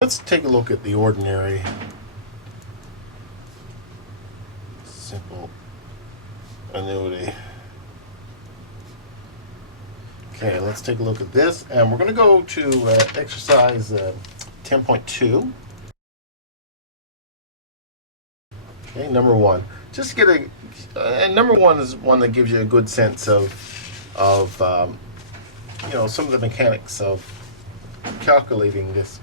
Let's take a look at the ordinary simple annuity. Okay, let's take a look at this, and we're going to go to exercise 10.2. Okay, number one. Just get and number one is one that gives you a good sense of some of the mechanics of calculating this.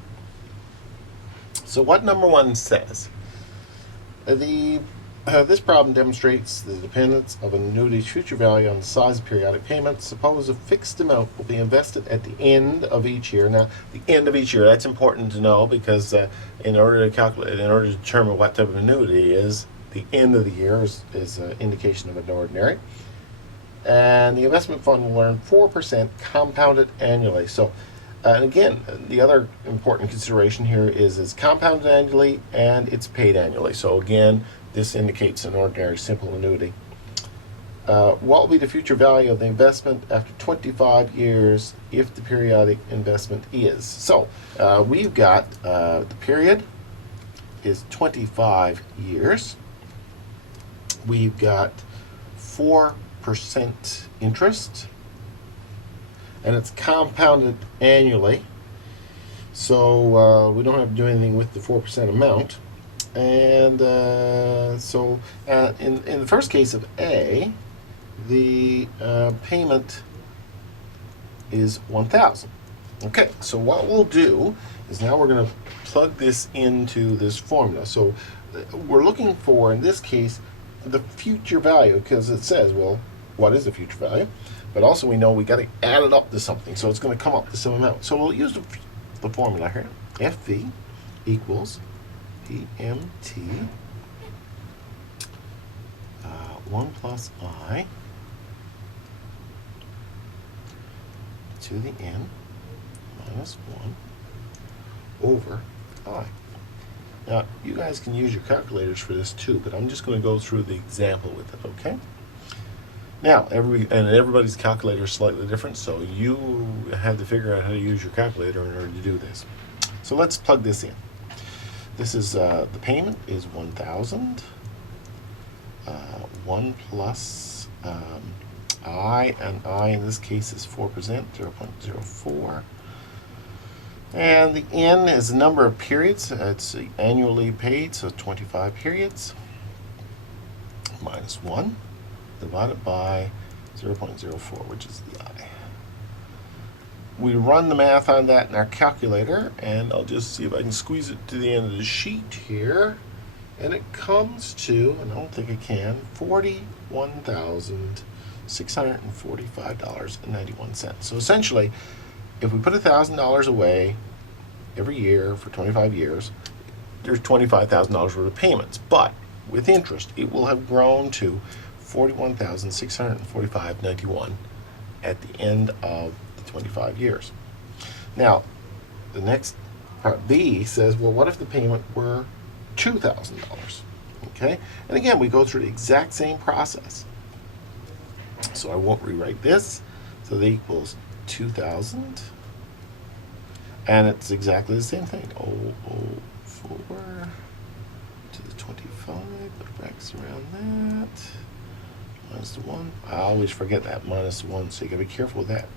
So what number one says, this problem demonstrates the dependence of an annuity's future value on the size of periodic payments. Suppose a fixed amount will be invested at the end of each year. Now, the end of each year, that's important to know because in order to determine what type of annuity is, the end of the year is an indication of an ordinary. And the investment fund will earn 4% compounded annually. So, and again, the other important consideration here is it's compounded annually and it's paid annually. So again, this indicates an ordinary simple annuity. What will be the future value of the investment after 25 years if the periodic investment is? So we've got the period is 25 years. We've got 4% interest, and it's compounded annually, so we don't have to do anything with the 4% amount. And so in the first case of A, the payment is $1,000. Okay, so what we'll do is now we're going to plug this into this formula. So we're looking for, in this case, the future value, because it says, well, what is the future value? But also we know we got to add it up to something, so it's going to come up to some amount. So we'll use the formula here. FV equals PMT 1 plus I to the n minus 1 over I. Now, you guys can use your calculators for this too, but I'm just going to go through the example with it, okay? Now, everybody's calculator is slightly different, so you have to figure out how to use your calculator in order to do this. So let's plug this in. This is the payment is 1,000. 1 plus I, and I in this case is 4%, 0.04. And the N is the number of periods. It's annually paid, so 25 periods. Minus 1 divided by 0.04, which is the I. We run the math on that in our calculator, and I'll just see if I can squeeze it to the end of the sheet here. And it comes to, and I don't think I can, $41,645.91. So essentially, if we put $1,000 away every year for 25 years, there's $25,000 worth of payments. But with interest, it will have grown to $41,645.91 at the end of the 25 years. Now, the next part B says, well, what if the payment were $2,000? Okay, and again, we go through the exact same process. So I won't rewrite this. So that equals 2,000, and it's exactly the same thing. 0.004 to the 25. Put brackets around that. Minus the 1. I always forget that minus 1, so you gotta be careful with that.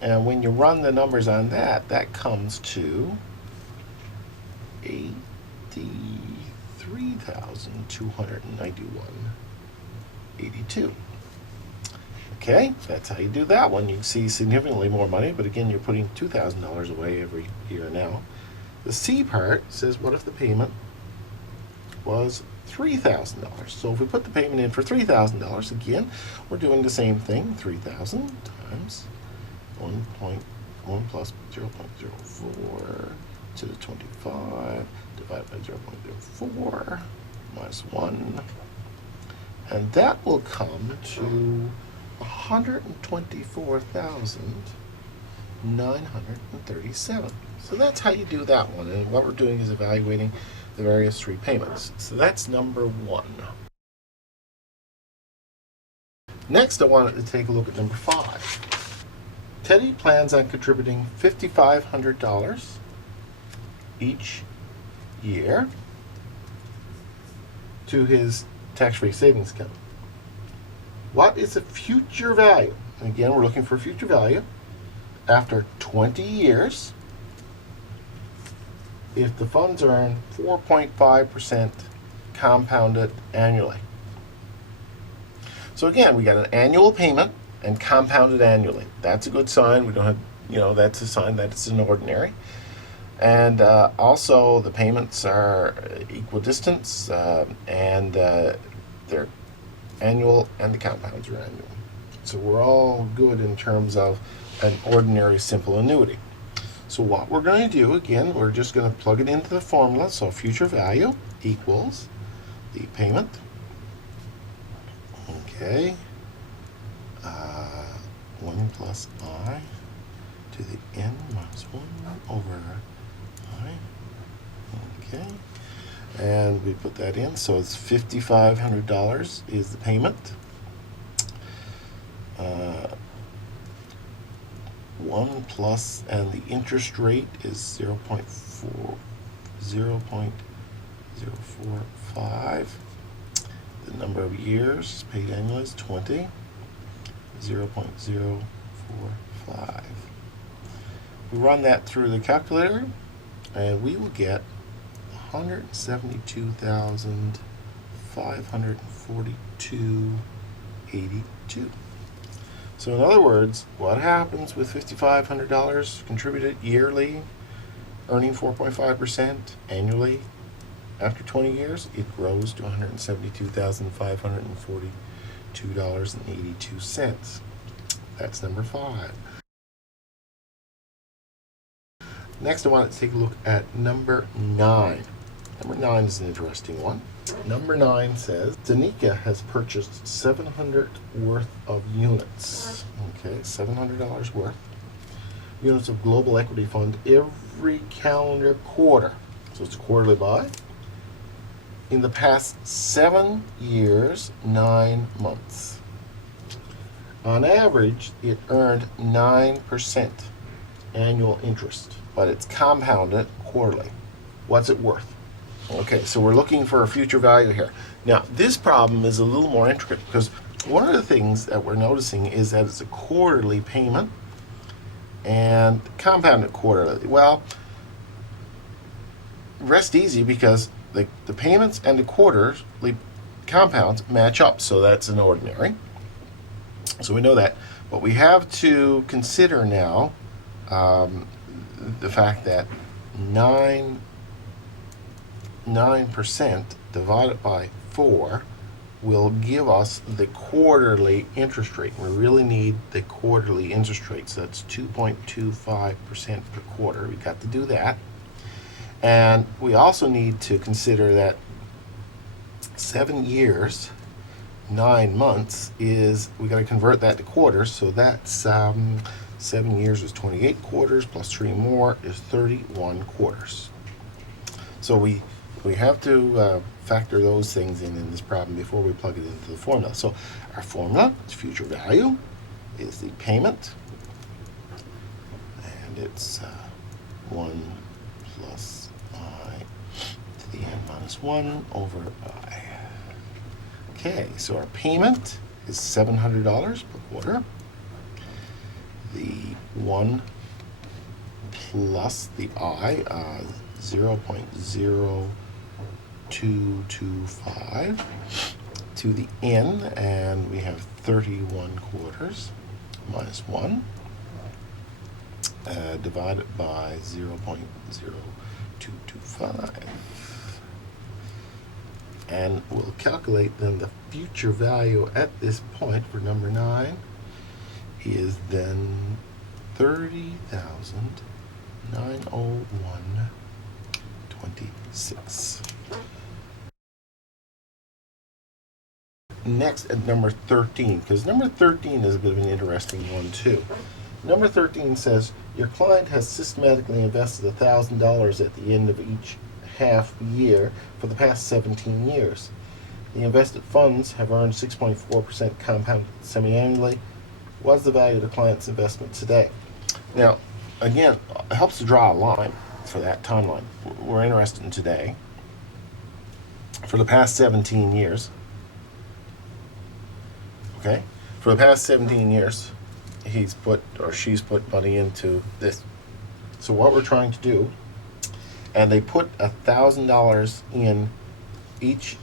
And when you run the numbers on that, that comes to 83,291.82. Okay, that's how you do that one. You can see significantly more money, but again, you're putting $2,000 away every year now. The C part says, what if the payment was $3,000? So if we put the payment in for $3,000, again, we're doing the same thing. 3,000 times 1 plus 0.04 to the 25 divided by 0.04 minus 1. And that will come to $124,937. So that's how you do that one. And what we're doing is evaluating the various three payments. So that's number 1. Next, I wanted to take a look at number 5. Teddy plans on contributing $5,500 each year to his tax-free savings account. What is the future value? And again, we're looking for future value after 20 years if the funds earn 4.5% compounded annually. So again, we got an annual payment and compounded annually. That's a good sign. We don't have, that's a sign that it's an ordinary. And also the payments are equidistant, and they're annual, and the compounds are annual. So we're all good in terms of an ordinary simple annuity. So what we're going to do, again, we're just going to plug it into the formula. So future value equals the payment. Okay. 1 plus I to the n minus 1 over I. Okay. And we put that in. So it's $5,500 is the payment. 1 plus, and the interest rate is 0.045. The number of years paid annually is 20. 0.045. We run that through the calculator, and we will get $172,542.82. So in other words, what happens with $5,500 contributed yearly, earning 4.5% annually after 20 years? It grows to $172,542.82. That's number 5. Next, I want to take a look at number 9. Number 9 is an interesting one. Number 9 says, Danica has purchased $700 worth of units. Okay, $700 worth. Units of global equity fund every calendar quarter. So it's a quarterly buy. In the past 7 years, 9 months. On average, it earned 9% annual interest, but it's compounded quarterly. What's it worth? Okay, so we're looking for a future value here. Now, this problem is a little more intricate because one of the things that we're noticing is that it's a quarterly payment and compounded quarterly. Well, rest easy because the payments and the quarterly compounds match up, so that's an ordinary. So we know that. But we have to consider now the fact that 9% divided by 4 will give us the quarterly interest rate. We really need the quarterly interest rate, so that's 2.25% per quarter. We got to do that. And we also need to consider that 7 years, 9 months is, we got to convert that to quarters, so that's 7 years is 28 quarters plus 3 more is 31 quarters. So we have to factor those things in this problem before we plug it into the formula. So our formula is future value is the payment, and it's 1 plus I to the n minus 1 over I. Okay, so our payment is $700 per quarter. The 1 plus the I, 0.0225 to the n, and we have 31 quarters minus 1 divided by 0.0225. And we'll calculate then the future value at this point for number 9 is then $30,901.26. Next at number 13, because number 13 is a bit of an interesting one too. Number 13 says your client has systematically invested $1,000 at the end of each half year for the past 17 years. The invested funds have earned 6.4% compounded semi-annually. What is the value of the client's investment today? Now, again, it helps to draw a line. for that timeline. We're interested in today. For the past 17 years, okay? For the past 17 years, he's put or she's put money into this. So what we're trying to do, and they put $1,000 in each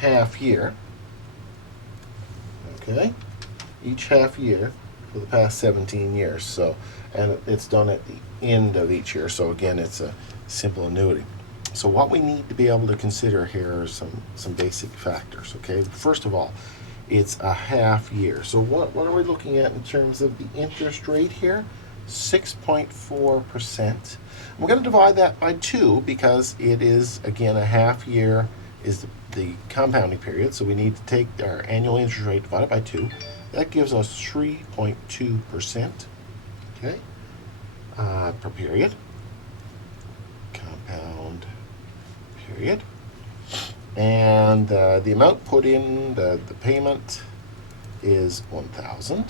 half year, okay? Each half year for the past 17 years. So, and it's done at the end of each year. So again, it's a simple annuity. So what we need to be able to consider here are some basic factors, okay? First of all, it's a half year. So what are we looking at in terms of the interest rate here? 6.4%. We're going to divide that by 2 because it is, again, a half year is the compounding period. So we need to take our annual interest rate divided by 2. That gives us 3.2%, okay, per period. Compound period. And the amount put in, the payment is $1,000.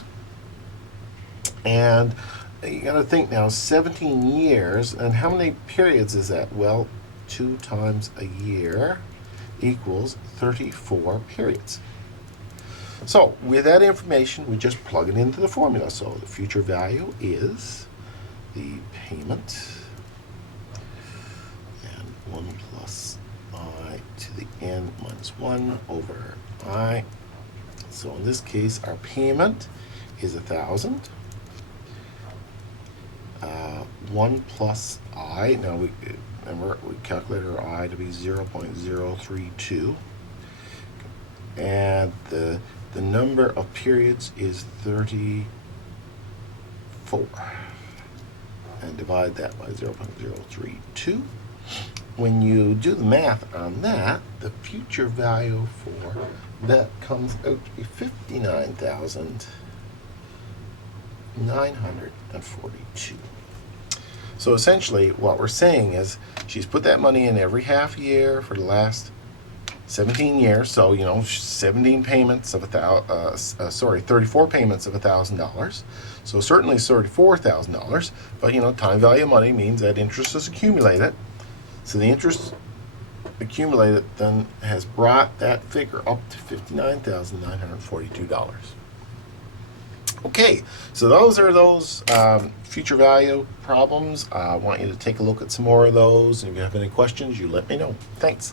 And you got to think now, 17 years, and how many periods is that? Well, 2 times a year equals 34 periods. So with that information, we just plug it into the formula. So the future value is the payment, and 1 plus I to the n minus 1 over I. So in this case, our payment is 1,000. 1 plus I, now we calculate our I to be 0.032, and the number of periods is 34, and divide that by 0.032. When you do the math on that, the future value for that comes out to be $59,942. So essentially what we're saying is she's put that money in every half year for the last 17 years. So, 17 payments of 34 payments of $1,000. So certainly $34,000, but time value of money means that interest is accumulated. So the interest accumulated then has brought that figure up to $59,942. Okay, so those are those future value problems. I want you to take a look at some more of those, and if you have any questions, you let me know. Thanks.